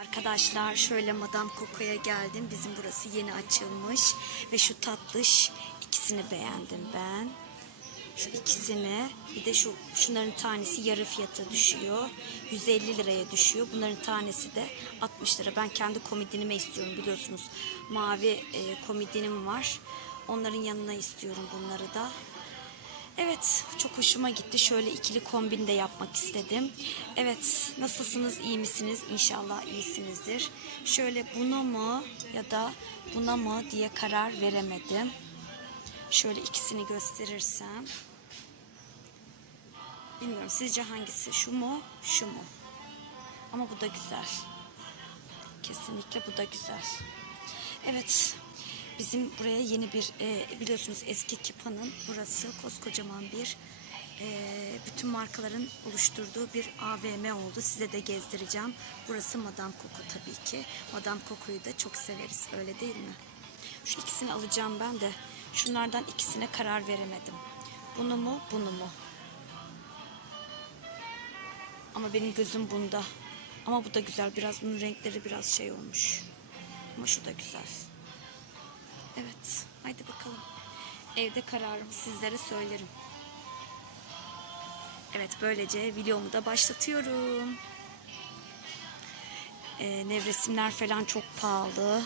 Arkadaşlar şöyle Madame Coco'ya geldim. Bizim burası yeni açılmış. Ve şu tatlış ikisini beğendim ben. Şu ikisini bir de şu şunların tanesi yarı fiyata düşüyor. 150 liraya düşüyor. Bunların tanesi de 60 lira. Ben kendi komodinime istiyorum biliyorsunuz. Mavi e, komodinim var. Onların yanına istiyorum bunları da. Evet, çok hoşuma gitti. Şöyle ikili kombin de yapmak istedim. Evet, nasılsınız? iyi misiniz? İnşallah iyisinizdir. Şöyle buna mı ya da buna mı diye karar veremedim. Şöyle ikisini gösterirsem. Bilmiyorum sizce hangisi? Şu mu? Şu mu? Ama bu da güzel. Kesinlikle bu da güzel. Evet. Bizim buraya yeni bir e, biliyorsunuz eski Kipa'nın burası koskocaman bir e, bütün markaların oluşturduğu bir AVM oldu. Size de gezdireceğim. Burası Madame Coco tabii ki. Madame Coco'yu da çok severiz öyle değil mi? Şu ikisini alacağım ben de. Şunlardan ikisine karar veremedim. Bunu mu bunu mu? Ama benim gözüm bunda. Ama bu da güzel. Biraz bunun renkleri biraz şey olmuş. Ama şu da güzel. Evet. Haydi bakalım. Evde kararımı sizlere söylerim. Evet böylece videomu da başlatıyorum. Ee, nevresimler falan çok pahalı.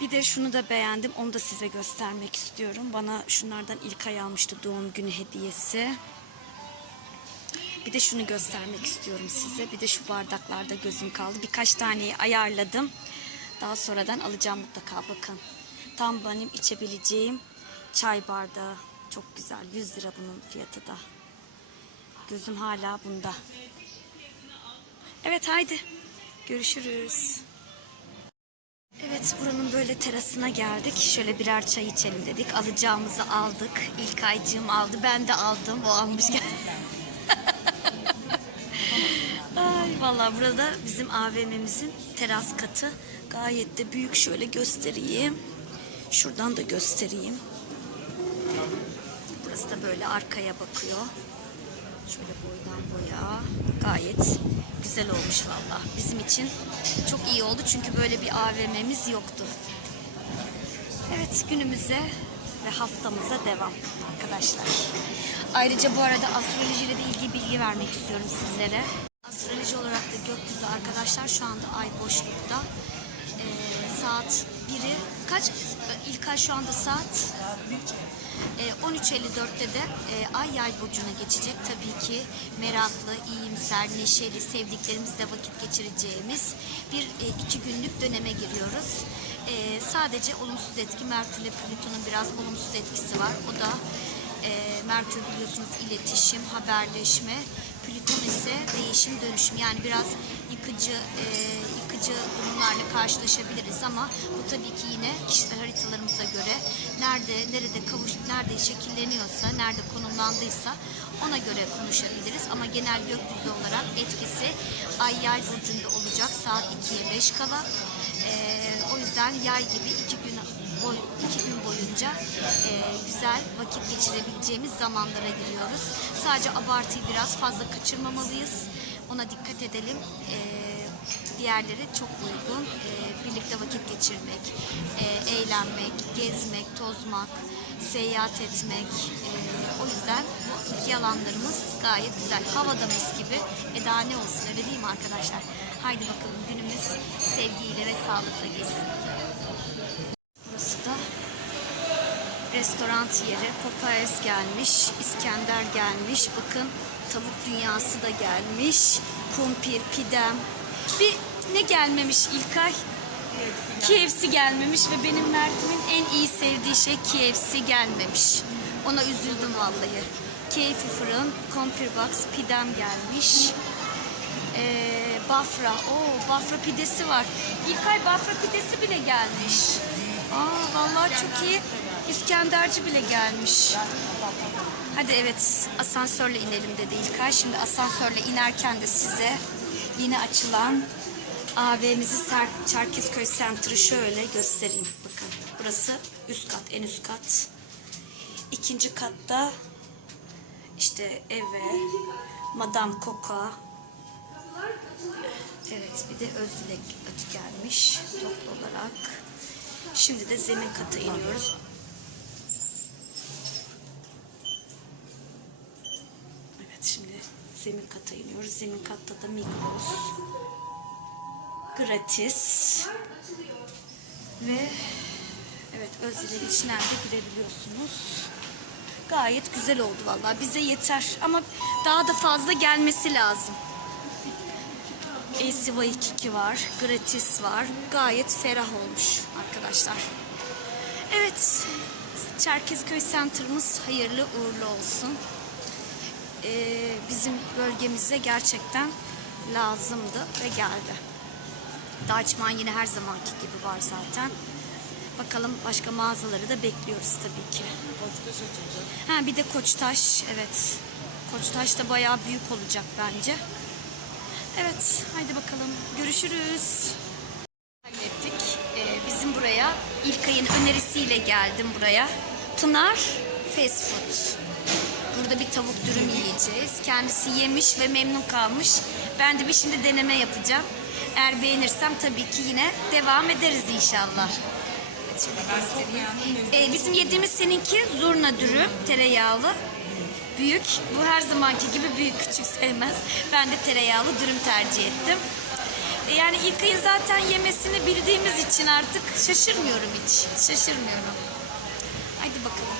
Bir de şunu da beğendim. Onu da size göstermek istiyorum. Bana şunlardan ilk ay almıştı doğum günü hediyesi. Bir de şunu göstermek istiyorum size. Bir de şu bardaklarda gözüm kaldı. Birkaç taneyi ayarladım. Daha sonradan alacağım mutlaka bakın. Tam benim içebileceğim çay bardağı. Çok güzel. 100 lira bunun fiyatı da. Gözüm hala bunda. Evet haydi. Görüşürüz. Evet buranın böyle terasına geldik. Şöyle birer çay içelim dedik. Alacağımızı aldık. İlk aycığım aldı. Ben de aldım. O almış gel. Ay vallahi burada bizim AVM'mizin teras katı gayet de büyük. Şöyle göstereyim. Şuradan da göstereyim. Burası da böyle arkaya bakıyor. Şöyle boydan boya. Gayet güzel olmuş valla. Bizim için çok iyi oldu çünkü böyle bir AVM'miz yoktu. Evet günümüze ve haftamıza devam arkadaşlar. Ayrıca bu arada astrolojiyle de ilgili bilgi vermek istiyorum sizlere. Astroloji olarak da gökyüzü arkadaşlar şu anda ay boşlukta. Saat 1'i kaç? İlk ay şu anda saat e, 13.54'te de e, ay yay burcuna geçecek. Tabii ki meraklı, iyimser, neşeli, sevdiklerimizle vakit geçireceğimiz bir e, iki günlük döneme giriyoruz. E, sadece olumsuz etki Merkür ile Plüton'un biraz olumsuz etkisi var. O da e, Merkür biliyorsunuz iletişim, haberleşme, Plüton ise değişim, dönüşüm. Yani biraz yıkıcı, e, yıkıcı durumlarla karşılaşabiliriz ama bu tabii ki yine kişisel haritalarımıza göre nerede, nerede kavuş, nerede şekilleniyorsa, nerede konumlandıysa ona göre konuşabiliriz. Ama genel gökyüzü olarak etkisi Ay Yay burcunda olacak saat 2'ye 5 kala. E, o yüzden yay gibi iki gün boy, iki gün boyunca e, güzel vakit geçirebileceğimiz zamanlara giriyoruz. Sadece abartıyı biraz fazla kaçırmamalıyız. Ona dikkat edelim. E, diğerleri çok uygun. E, birlikte vakit geçirmek, e, eğlenmek, gezmek, tozmak, seyahat etmek. E, o yüzden bu ilgi alanlarımız gayet güzel. Havada mis gibi. E daha ne olsun öyle değil mi arkadaşlar? Haydi bakalım günümüz sevgiyle ve sağlıkla geçsin. Burası da restoran yeri. Popeyes gelmiş, İskender gelmiş. Bakın tavuk dünyası da gelmiş. Kumpir, pidem. Bir ne gelmemiş İlkay? KFC gelmemiş ve benim Mert'imin en iyi sevdiği şey KFC gelmemiş. Ona üzüldüm vallahi. Keyfi fırın, Kumpir box, pidem gelmiş. Ee, Bafra. Oo, Bafra pidesi var. İlkay Bafra pidesi bile gelmiş. Aa, vallahi çok iyi. İskenderci bile gelmiş. Hadi evet asansörle inelim dedi İlkay. Şimdi asansörle inerken de size yeni açılan AV'mizi Çerkezköy Center'ı şöyle göstereyim. Bakın burası üst kat, en üst kat. İkinci katta işte eve, Madame Coca, Evet bir de Özdilek gelmiş toplu olarak. Şimdi de zemin kata iniyoruz. Evet şimdi zemin kata iniyoruz. Zemin katta da Migros. Gratis. Ve evet Özdilek içine de girebiliyorsunuz. Gayet güzel oldu vallahi. Bize yeter ama daha da fazla gelmesi lazım. ACY 22 var, gratis var. Gayet ferah olmuş arkadaşlar. Evet, Çerkezköy Center'ımız hayırlı uğurlu olsun. Ee, bizim bölgemize gerçekten lazımdı ve geldi. Daçman yine her zamanki gibi var zaten. Bakalım başka mağazaları da bekliyoruz tabii ki. Ha bir de Koçtaş, evet. Koçtaş da bayağı büyük olacak bence. Evet, haydi bakalım. Görüşürüz. Hallettik. Ee, bizim buraya İlkay'ın önerisiyle geldim buraya. Pınar Fast Food. Burada bir tavuk dürüm yiyeceğiz. Kendisi yemiş ve memnun kalmış. Ben de bir şimdi deneme yapacağım. Eğer beğenirsem tabii ki yine devam ederiz inşallah. Ee, bizim yediğimiz seninki zurna dürüm, tereyağlı. Büyük. Bu her zamanki gibi büyük küçük sevmez. Ben de tereyağlı dürüm tercih ettim. E, Yani ilk ayın zaten yemesini bildiğimiz için artık şaşırmıyorum hiç. Şaşırmıyorum. Haydi bakalım.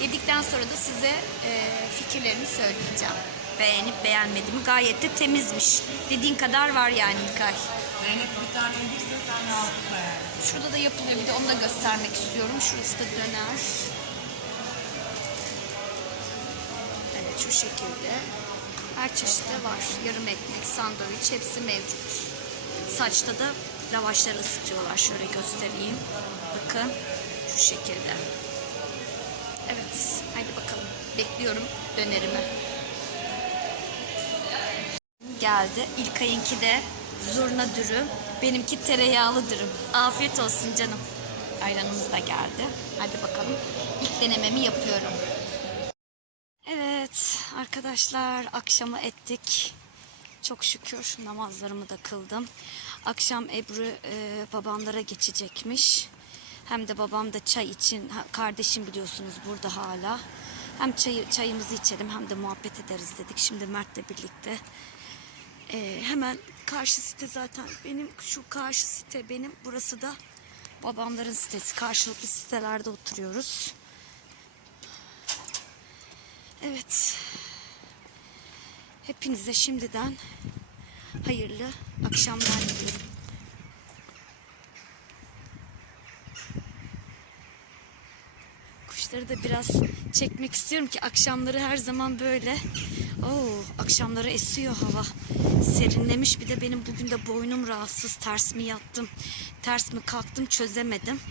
Yedikten sonra da size e, fikirlerimi söyleyeceğim. Beğenip beğenmediğimi gayet de temizmiş. Dediğin kadar var yani İlkay. Zeynep bir tane yedirse sen rahatlıkla yersin. Şurada da yapılıyor bir de onu da göstermek istiyorum. Şurası da döner. Evet şu şekilde. Her çeşidi var. Yarım ekmek, sandviç hepsi mevcut. Saçta da lavaşları ısıtıyorlar. Şöyle göstereyim. Bakın şu şekilde. Evet haydi bakalım. Bekliyorum dönerimi. Geldi. İlkay'ınki de zurna dürüm. Benimki tereyağlı dürüm. Afiyet olsun canım. Ayranımız da geldi. Hadi bakalım. İlk denememi yapıyorum. Evet arkadaşlar akşamı ettik. Çok şükür namazlarımı da kıldım. Akşam Ebru e, babamlara geçecekmiş. Hem de babam da çay için, kardeşim biliyorsunuz burada hala. Hem çayı, çayımızı içelim hem de muhabbet ederiz dedik. Şimdi Mert'le birlikte. E, hemen karşı site zaten benim, şu karşı site benim. Burası da babamların sitesi. Karşılıklı sitelerde oturuyoruz. Evet. Hepinize şimdiden hayırlı akşamlar diliyorum. Kuşları da biraz çekmek istiyorum ki akşamları her zaman böyle. Oo, akşamları esiyor hava. Serinlemiş bir de benim bugün de boynum rahatsız. Ters mi yattım, ters mi kalktım çözemedim.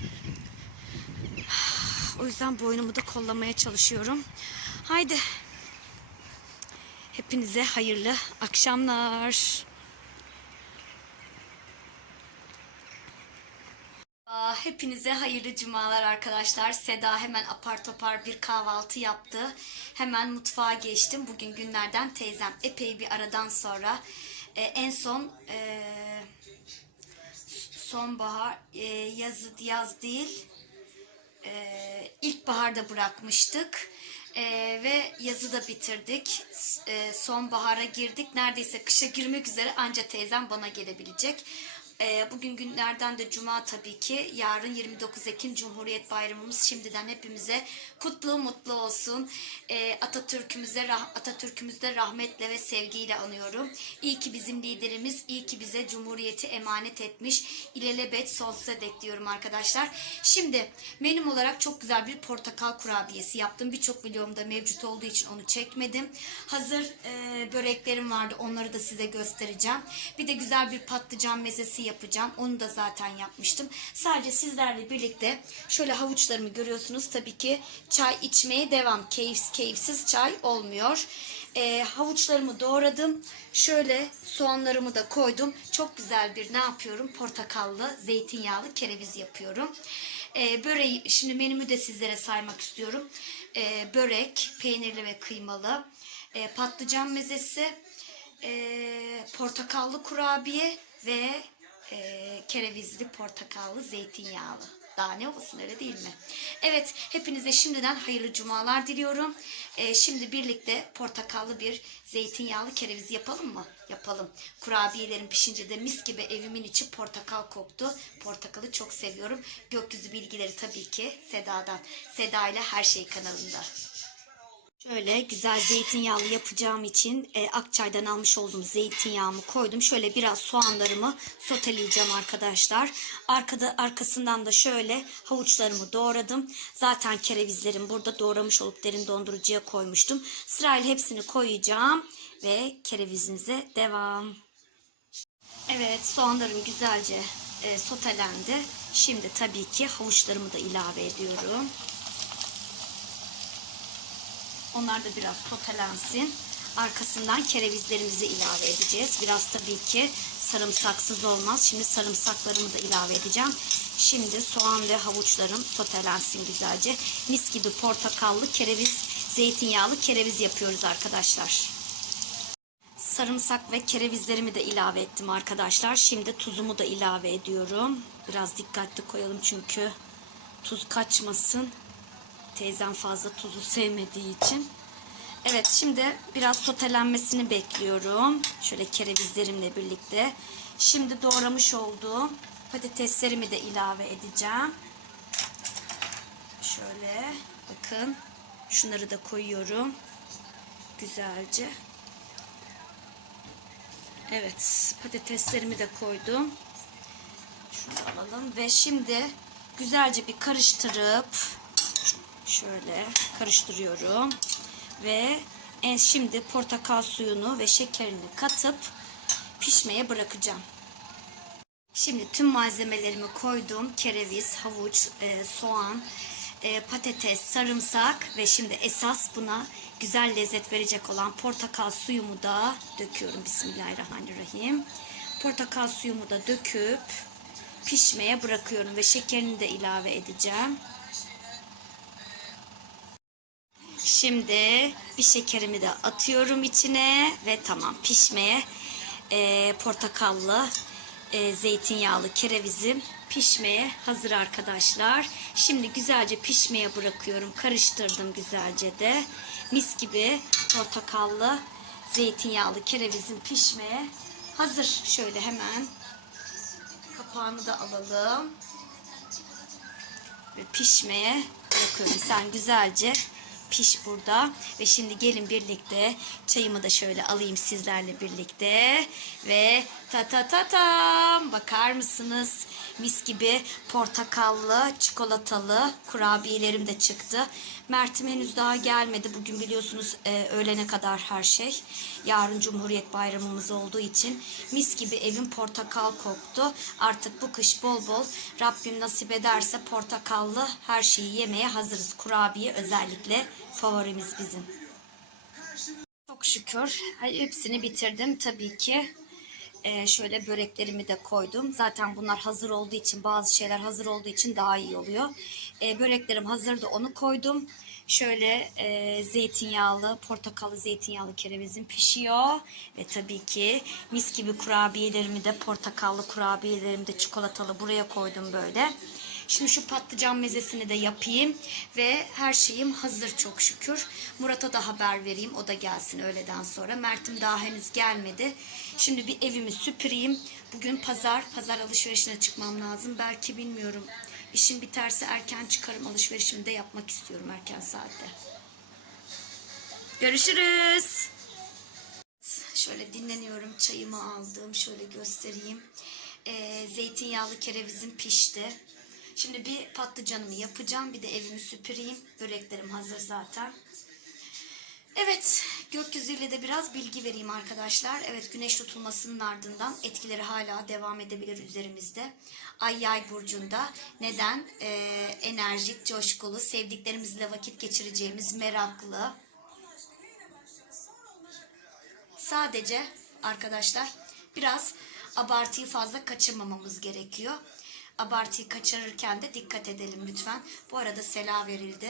O yüzden boynumu da kollamaya çalışıyorum. Haydi. Hepinize hayırlı akşamlar. Aa, Hepinize hayırlı cumalar arkadaşlar. Seda hemen apar topar bir kahvaltı yaptı. Hemen mutfağa geçtim. Bugün günlerden teyzem epey bir aradan sonra e, en son e, sonbahar e, yazı yaz değil e, ilkbaharda bırakmıştık. E, ve yazı da bitirdik. E, sonbahara girdik. Neredeyse kışa girmek üzere anca teyzem bana gelebilecek. E, bugün günlerden de cuma tabii ki. Yarın 29 Ekim Cumhuriyet Bayramımız şimdiden hepimize kutlu mutlu olsun. E, Atatürk'ümüze Atatürk'ümüzde rahmetle ve sevgiyle anıyorum. İyi ki bizim liderimiz, iyi ki bize Cumhuriyeti emanet etmiş. İlelebet sonsuza dek diyorum arkadaşlar. Şimdi menüm olarak çok güzel bir portakal kurabiyesi yaptım. Birçok videomda mevcut olduğu için onu çekmedim. Hazır e, böreklerim vardı. Onları da size göstereceğim. Bir de güzel bir patlıcan mezesi yapacağım. Onu da zaten yapmıştım. Sadece sizlerle birlikte şöyle havuçlarımı görüyorsunuz. Tabii ki çay içmeye devam. Keyif, keyifsiz çay olmuyor. E, havuçlarımı doğradım. Şöyle soğanlarımı da koydum. Çok güzel bir ne yapıyorum? Portakallı, zeytinyağlı kereviz yapıyorum. E, böreği, şimdi menümü de sizlere saymak istiyorum. E, börek, peynirli ve kıymalı. E, patlıcan mezesi, e, portakallı kurabiye ve e, kerevizli portakallı zeytinyağlı. Daha ne olsun öyle değil mi? Evet hepinize şimdiden hayırlı cumalar diliyorum. E, şimdi birlikte portakallı bir zeytinyağlı kereviz yapalım mı? Yapalım. Kurabiyelerin pişince de mis gibi evimin içi portakal koktu. Portakalı çok seviyorum. Gökyüzü bilgileri tabii ki Seda'dan. Seda ile Her Şey kanalında. Şöyle güzel zeytinyağlı yapacağım için e, Akçay'dan almış olduğum zeytinyağımı koydum. Şöyle biraz soğanlarımı soteleyeceğim arkadaşlar. Arkada arkasından da şöyle havuçlarımı doğradım. Zaten kerevizlerim burada doğramış olup derin dondurucuya koymuştum. Sırayla hepsini koyacağım ve kerevizimize devam. Evet soğanlarım güzelce e, sotelendi. Şimdi tabii ki havuçlarımı da ilave ediyorum. Onlar da biraz sotelensin. Arkasından kerevizlerimizi ilave edeceğiz. Biraz tabii ki sarımsaksız olmaz. Şimdi sarımsaklarımı da ilave edeceğim. Şimdi soğan ve havuçlarım sotelensin güzelce. Mis gibi portakallı kereviz, zeytinyağlı kereviz yapıyoruz arkadaşlar. Sarımsak ve kerevizlerimi de ilave ettim arkadaşlar. Şimdi tuzumu da ilave ediyorum. Biraz dikkatli koyalım çünkü tuz kaçmasın. Teyzem fazla tuzu sevmediği için. Evet şimdi biraz sotelenmesini bekliyorum. Şöyle kerevizlerimle birlikte. Şimdi doğramış olduğum patateslerimi de ilave edeceğim. Şöyle bakın. Şunları da koyuyorum. Güzelce. Evet patateslerimi de koydum. Şunu alalım ve şimdi güzelce bir karıştırıp şöyle karıştırıyorum ve en şimdi portakal suyunu ve şekerini katıp pişmeye bırakacağım. Şimdi tüm malzemelerimi koydum. Kereviz, havuç, e, soğan, e, patates, sarımsak ve şimdi esas buna güzel lezzet verecek olan portakal suyumu da döküyorum. Bismillahirrahmanirrahim. Portakal suyumu da döküp pişmeye bırakıyorum ve şekerini de ilave edeceğim. Şimdi bir şekerimi de atıyorum içine ve tamam pişmeye e, portakallı e, zeytinyağlı kerevizim pişmeye hazır arkadaşlar. Şimdi güzelce pişmeye bırakıyorum. Karıştırdım güzelce de. Mis gibi portakallı zeytinyağlı kerevizim pişmeye hazır. Şöyle hemen kapağını da alalım. Ve pişmeye bırakıyorum. Sen güzelce piş burada. Ve şimdi gelin birlikte çayımı da şöyle alayım sizlerle birlikte. Ve ta ta ta tam bakar mısınız? Mis gibi portakallı, çikolatalı kurabiyelerim de çıktı. Mert'im henüz daha gelmedi. Bugün biliyorsunuz e, öğlene kadar her şey. Yarın Cumhuriyet Bayramımız olduğu için mis gibi evin portakal koktu. Artık bu kış bol bol Rabbim nasip ederse portakallı her şeyi yemeye hazırız. Kurabiye özellikle favorimiz bizim. Çok şükür hepsini bitirdim tabii ki. Ee, şöyle böreklerimi de koydum. Zaten bunlar hazır olduğu için bazı şeyler hazır olduğu için daha iyi oluyor. Ee, böreklerim hazırdı onu koydum. Şöyle e, zeytinyağlı, portakallı zeytinyağlı kerevizim pişiyor. Ve tabii ki mis gibi kurabiyelerimi de portakallı kurabiyelerimi de çikolatalı buraya koydum böyle. Şimdi şu patlıcan mezesini de yapayım ve her şeyim hazır çok şükür. Murat'a da haber vereyim o da gelsin öğleden sonra. Mert'im daha henüz gelmedi. Şimdi bir evimi süpüreyim. Bugün pazar, pazar alışverişine çıkmam lazım. Belki bilmiyorum. İşim biterse erken çıkarım alışverişimi de yapmak istiyorum erken saatte. Görüşürüz. Şöyle dinleniyorum. Çayımı aldım. Şöyle göstereyim. Ee, zeytinyağlı kerevizim pişti. Şimdi bir patlıcanımı yapacağım. Bir de evimi süpüreyim. Böreklerim hazır zaten. Evet, gökyüzüyle de biraz bilgi vereyim arkadaşlar. Evet, güneş tutulmasının ardından etkileri hala devam edebilir üzerimizde. Ay yay burcunda neden? Ee, enerjik, coşkulu, sevdiklerimizle vakit geçireceğimiz, meraklı. Sadece arkadaşlar biraz abartıyı fazla kaçırmamamız gerekiyor. Abartıyı kaçırırken de dikkat edelim lütfen. Bu arada sela verildi.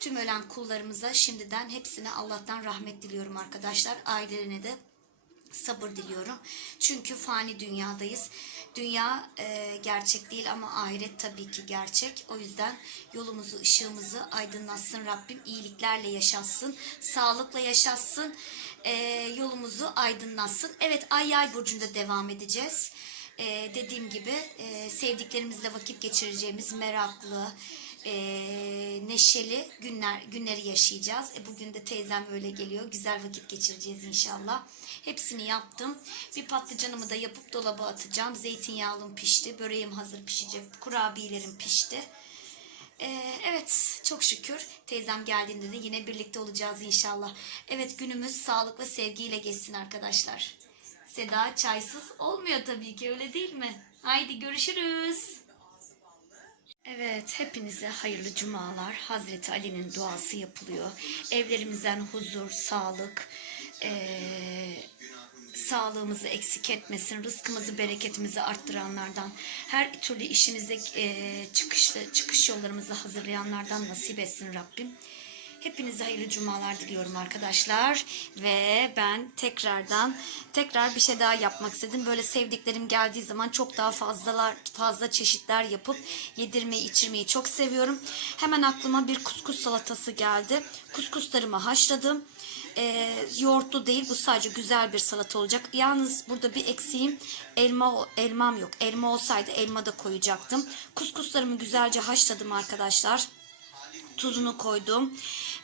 Tüm ölen kullarımıza şimdiden hepsine Allah'tan rahmet diliyorum arkadaşlar. Ailelerine de sabır diliyorum. Çünkü fani dünyadayız. Dünya e, gerçek değil ama ahiret tabii ki gerçek. O yüzden yolumuzu, ışığımızı aydınlatsın Rabbim. iyiliklerle yaşatsın, sağlıkla yaşatsın, e, yolumuzu aydınlatsın. Evet Ay Yay burcunda devam edeceğiz. E, dediğim gibi e, sevdiklerimizle vakit geçireceğimiz meraklı, e, neşeli günler günleri yaşayacağız. E, bugün de teyzem öyle geliyor. Güzel vakit geçireceğiz inşallah. Hepsini yaptım. Bir patlıcanımı da yapıp dolaba atacağım. Zeytinyağlım pişti. Böreğim hazır pişecek. Kurabiyelerim pişti. Ee, evet çok şükür teyzem geldiğinde de yine birlikte olacağız inşallah. Evet günümüz sağlık ve sevgiyle geçsin arkadaşlar. Seda çaysız olmuyor tabii ki öyle değil mi? Haydi görüşürüz. Evet, hepinize hayırlı cumalar. Hazreti Ali'nin duası yapılıyor. Evlerimizden huzur, sağlık, eee, sağlığımızı eksik etmesin, rızkımızı, bereketimizi arttıranlardan, her türlü işimize eee çıkış, çıkış yollarımızı hazırlayanlardan nasip etsin Rabbim. Hepinize hayırlı cumalar diliyorum arkadaşlar. Ve ben tekrardan tekrar bir şey daha yapmak istedim. Böyle sevdiklerim geldiği zaman çok daha fazlalar fazla çeşitler yapıp yedirmeyi içirmeyi çok seviyorum. Hemen aklıma bir kuskus salatası geldi. Kuskuslarımı haşladım. Ee, yoğurtlu değil bu sadece güzel bir salata olacak. Yalnız burada bir eksiğim elma elmam yok. Elma olsaydı elma da koyacaktım. Kuskuslarımı güzelce haşladım arkadaşlar tuzunu koydum.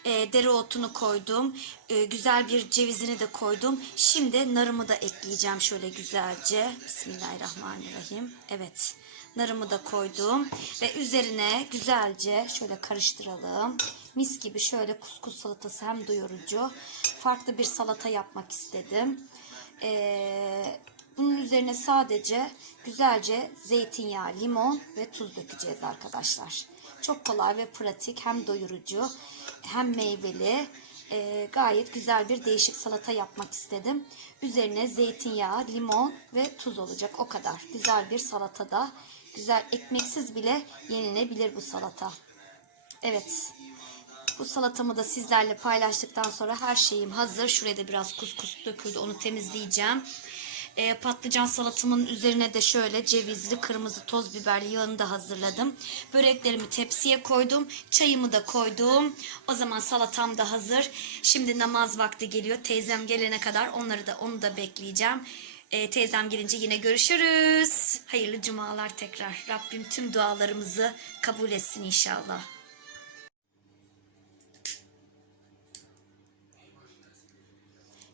E, dereotunu koydum. E, güzel bir cevizini de koydum. Şimdi narımı da ekleyeceğim şöyle güzelce. Bismillahirrahmanirrahim. Evet. Narımı da koydum. Ve üzerine güzelce şöyle karıştıralım. Mis gibi şöyle kuskus salatası hem doyurucu. Farklı bir salata yapmak istedim. Eee bunun üzerine sadece güzelce zeytinyağı, limon ve tuz dökeceğiz arkadaşlar. Çok kolay ve pratik hem doyurucu hem meyveli e, gayet güzel bir değişik salata yapmak istedim. Üzerine zeytinyağı, limon ve tuz olacak o kadar. Güzel bir salatada güzel ekmeksiz bile yenilebilir bu salata. Evet. Bu salatamı da sizlerle paylaştıktan sonra her şeyim hazır. Şuraya da biraz kuskus döküldü. Onu temizleyeceğim. Ee, patlıcan salatamın üzerine de şöyle cevizli kırmızı toz biberli yağını da hazırladım. Böreklerimi tepsiye koydum. Çayımı da koydum. O zaman salatam da hazır. Şimdi namaz vakti geliyor. Teyzem gelene kadar onları da onu da bekleyeceğim. Ee, teyzem gelince yine görüşürüz. Hayırlı cumalar tekrar. Rabbim tüm dualarımızı kabul etsin inşallah.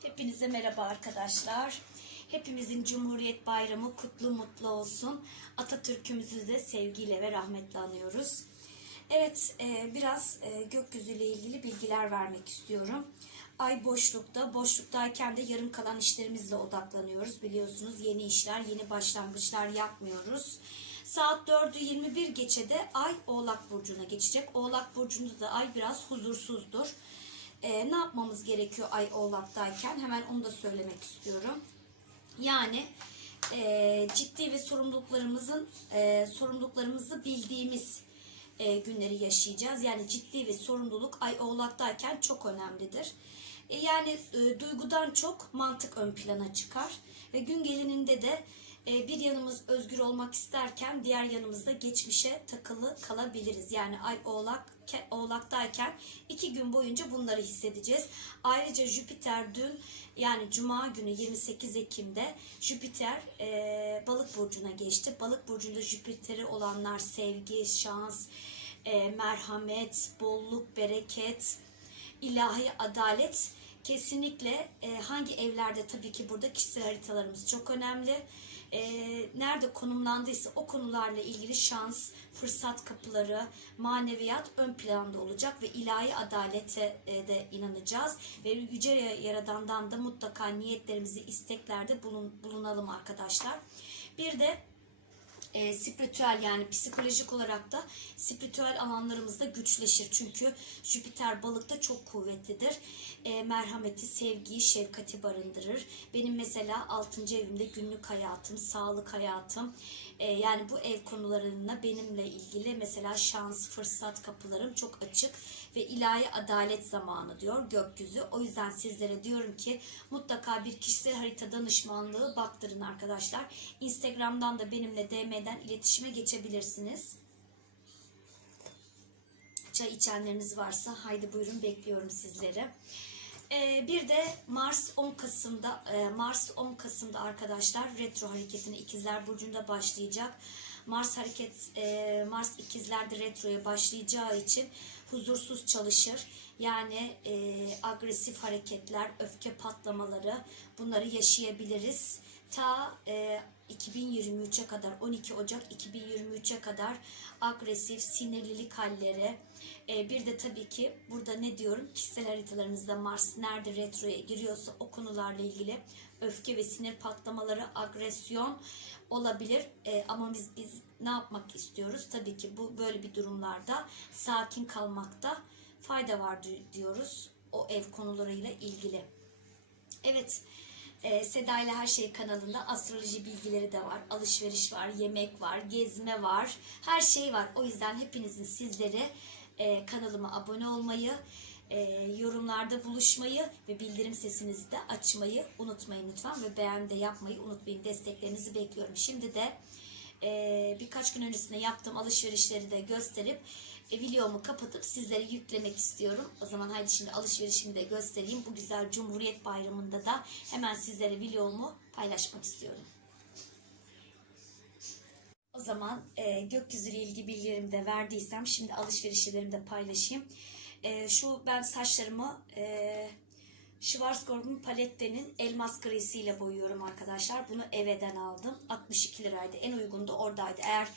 Hepinize merhaba arkadaşlar. Hepimizin Cumhuriyet Bayramı kutlu mutlu olsun. Atatürk'ümüzü de sevgiyle ve rahmetle anıyoruz. Evet, e, biraz e, gökyüzüyle ilgili bilgiler vermek istiyorum. Ay boşlukta, boşluktayken de yarım kalan işlerimizle odaklanıyoruz. Biliyorsunuz yeni işler, yeni başlangıçlar yapmıyoruz. Saat 4'ü 21 geçede Ay Oğlak Burcu'na geçecek. Oğlak Burcu'nda da Ay biraz huzursuzdur. E, ne yapmamız gerekiyor Ay Oğlak'tayken? Hemen onu da söylemek istiyorum. Yani e, ciddi ve sorumluluklarımızın e, sorumluluklarımızı bildiğimiz e, günleri yaşayacağız. Yani ciddi ve sorumluluk ay oğlaktayken çok önemlidir. E, yani e, duygudan çok mantık ön plana çıkar ve gün gelininde de e, bir yanımız özgür olmak isterken diğer yanımızda geçmişe takılı kalabiliriz. Yani ay oğlak oğlaktayken iki gün boyunca bunları hissedeceğiz. Ayrıca Jüpiter dün yani Cuma günü 28 Ekim'de Jüpiter e, Balık burcuna geçti. Balık burcunda Jüpiter'i olanlar sevgi, şans, e, merhamet, bolluk, bereket, ilahi adalet kesinlikle e, hangi evlerde tabii ki burada kişisel haritalarımız çok önemli. E, nerede konumlandıysa o konularla ilgili şans, fırsat kapıları, maneviyat ön planda olacak ve ilahi adalete e, de inanacağız ve yüce yaradandan da mutlaka niyetlerimizi isteklerde bulun, bulunalım arkadaşlar. Bir de e, spiritüel yani psikolojik olarak da spiritüel alanlarımızda güçleşir. Çünkü Jüpiter balıkta çok kuvvetlidir. E, merhameti, sevgiyi, şefkati barındırır. Benim mesela 6. evimde günlük hayatım, sağlık hayatım, e, yani bu ev konularına benimle ilgili mesela şans, fırsat kapılarım çok açık ve ilahi adalet zamanı diyor gökyüzü. O yüzden sizlere diyorum ki mutlaka bir kişisel harita danışmanlığı baktırın arkadaşlar. Instagram'dan da benimle DM'den iletişime geçebilirsiniz. Çay içenleriniz varsa haydi buyurun bekliyorum sizleri. Ee, bir de Mars 10 Kasım'da e, Mars 10 Kasım'da arkadaşlar retro hareketini ikizler burcunda başlayacak. Mars hareket e, Mars ikizlerde retroya başlayacağı için huzursuz çalışır. Yani e, agresif hareketler, öfke patlamaları bunları yaşayabiliriz. Ta e, 2023'e kadar 12 Ocak 2023'e kadar agresif sinirlilik halleri e, bir de tabii ki burada ne diyorum? Kişisel haritalarınızda Mars nerede retroya giriyorsa o konularla ilgili öfke ve sinir patlamaları agresyon olabilir. E, ama biz biz ne yapmak istiyoruz? Tabii ki bu böyle bir durumlarda sakin kalmakta fayda var di- diyoruz o ev konularıyla ilgili. Evet, e, Seda ile Her Şey kanalında astroloji bilgileri de var. Alışveriş var, yemek var, gezme var. Her şey var. O yüzden hepinizin sizleri e, kanalıma abone olmayı, e, yorumlarda buluşmayı ve bildirim sesinizi de açmayı unutmayın lütfen. Ve beğen de yapmayı unutmayın. Desteklerinizi bekliyorum. Şimdi de e, birkaç gün öncesinde yaptığım alışverişleri de gösterip videomu kapatıp sizlere yüklemek istiyorum. O zaman haydi şimdi alışverişimi de göstereyim. Bu güzel Cumhuriyet Bayramı'nda da hemen sizlere videomu paylaşmak istiyorum. O zaman e, gökyüzüyle ilgili bilgilerimi de verdiysem şimdi alışverişlerimi de paylaşayım. E, şu ben saçlarımı e, Schwarzkopf'un palettenin elmas grisiyle boyuyorum arkadaşlar. Bunu Eve'den aldım. 62 liraydı. En uygun da oradaydı. Eğer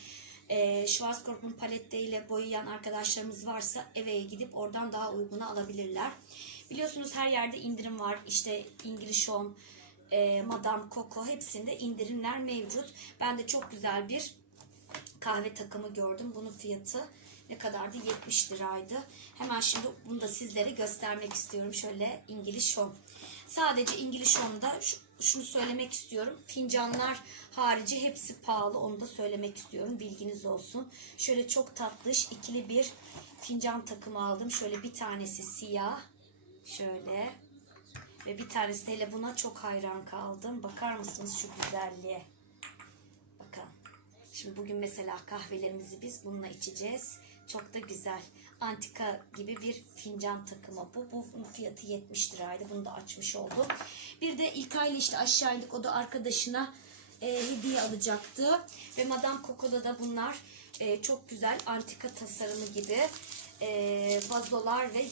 e, Schwarzkopf'un paletteyle boyayan arkadaşlarımız varsa Eve'ye gidip oradan daha uygunu alabilirler. Biliyorsunuz her yerde indirim var. İşte English Home, e, Madame Coco hepsinde indirimler mevcut. Ben de çok güzel bir kahve takımı gördüm. Bunun fiyatı ne kadardı? 70 liraydı. Hemen şimdi bunu da sizlere göstermek istiyorum. Şöyle İngiliz Home. Sadece İngiliz Home'da şu- şunu söylemek istiyorum. Fincanlar harici hepsi pahalı. Onu da söylemek istiyorum. Bilginiz olsun. Şöyle çok tatlış ikili bir fincan takımı aldım. Şöyle bir tanesi siyah. Şöyle. Ve bir tanesi de hele buna çok hayran kaldım. Bakar mısınız şu güzelliğe? Bakın. Şimdi bugün mesela kahvelerimizi biz bununla içeceğiz. Çok da güzel. Antika gibi bir fincan takımı bu. Bu fiyatı 70 liraydı. Bunu da açmış oldum. Bir de ilk ayla işte aşağı indik. O da arkadaşına e, hediye alacaktı. Ve Madame Coco'da da bunlar e, çok güzel antika tasarımı gibi e, vazolar ve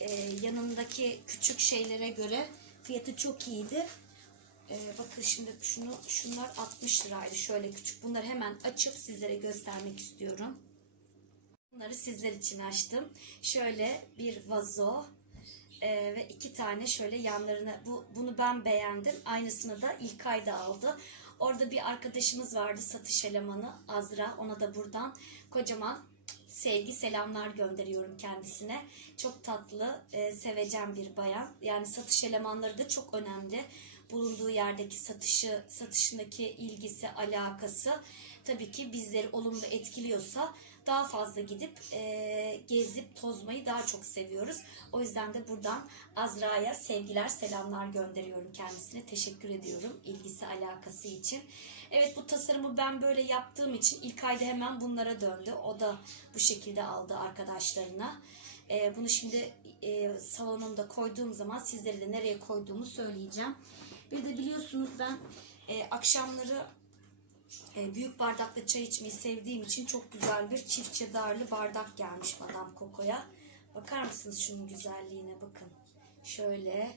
e, yanındaki küçük şeylere göre fiyatı çok iyiydi. Ee, bakın şimdi şunu şunlar 60 liraydı şöyle küçük. Bunları hemen açıp sizlere göstermek istiyorum. Bunları sizler için açtım. Şöyle bir vazo ee, ve iki tane şöyle yanlarına bu bunu ben beğendim. Aynısını da İlkay da aldı. Orada bir arkadaşımız vardı satış elemanı Azra. Ona da buradan kocaman sevgi selamlar gönderiyorum kendisine. Çok tatlı, e, sevecen bir bayan. Yani satış elemanları da çok önemli. Bulunduğu yerdeki satışı, satışındaki ilgisi, alakası tabii ki bizleri olumlu etkiliyorsa daha fazla gidip e, gezip tozmayı daha çok seviyoruz. O yüzden de buradan Azra'ya sevgiler, selamlar gönderiyorum kendisine. Teşekkür ediyorum ilgisi, alakası için. Evet bu tasarımı ben böyle yaptığım için ilk ayda hemen bunlara döndü. O da bu şekilde aldı arkadaşlarına. E, bunu şimdi e, salonumda koyduğum zaman sizlere de nereye koyduğumu söyleyeceğim. Bir de biliyorsunuz ben e, akşamları e, büyük bardakla çay içmeyi sevdiğim için çok güzel bir çift çedarlı bardak gelmiş Madame Coco'ya. Bakar mısınız şunun güzelliğine bakın. Şöyle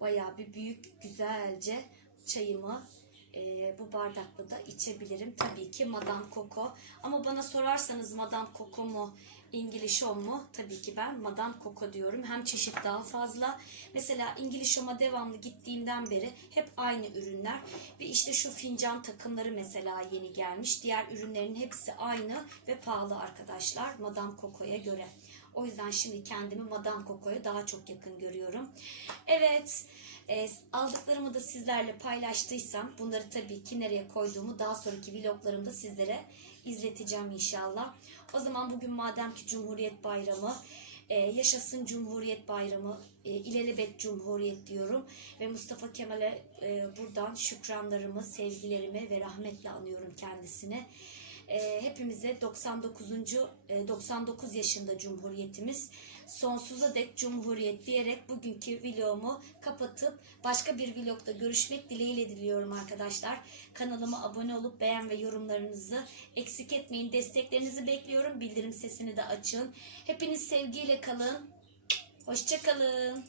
bayağı bir büyük güzelce çayımı e, bu bardakla da içebilirim. Tabii ki Madame Coco. Ama bana sorarsanız Madame Coco mu, İngiliz mu? Tabii ki ben Madame Coco diyorum. Hem çeşit daha fazla. Mesela İngiliz Home'a devamlı gittiğimden beri hep aynı ürünler. Ve işte şu fincan takımları mesela yeni gelmiş. Diğer ürünlerin hepsi aynı ve pahalı arkadaşlar Madame Coco'ya göre. O yüzden şimdi kendimi Madame Coco'ya daha çok yakın görüyorum. Evet, e, aldıklarımı da sizlerle paylaştıysam bunları tabii ki nereye koyduğumu daha sonraki vloglarımda sizlere izleteceğim inşallah. O zaman bugün madem ki Cumhuriyet Bayramı, e, yaşasın Cumhuriyet Bayramı, e, ilelebet Cumhuriyet diyorum. Ve Mustafa Kemal'e e, buradan şükranlarımı, sevgilerimi ve rahmetle anıyorum kendisine. E, hepimize 99. e, 99 yaşında Cumhuriyetimiz sonsuza dek Cumhuriyet diyerek bugünkü vlogumu kapatıp başka bir vlogda görüşmek dileğiyle diliyorum arkadaşlar. Kanalıma abone olup beğen ve yorumlarınızı eksik etmeyin. Desteklerinizi bekliyorum. Bildirim sesini de açın. Hepiniz sevgiyle kalın. Hoşçakalın.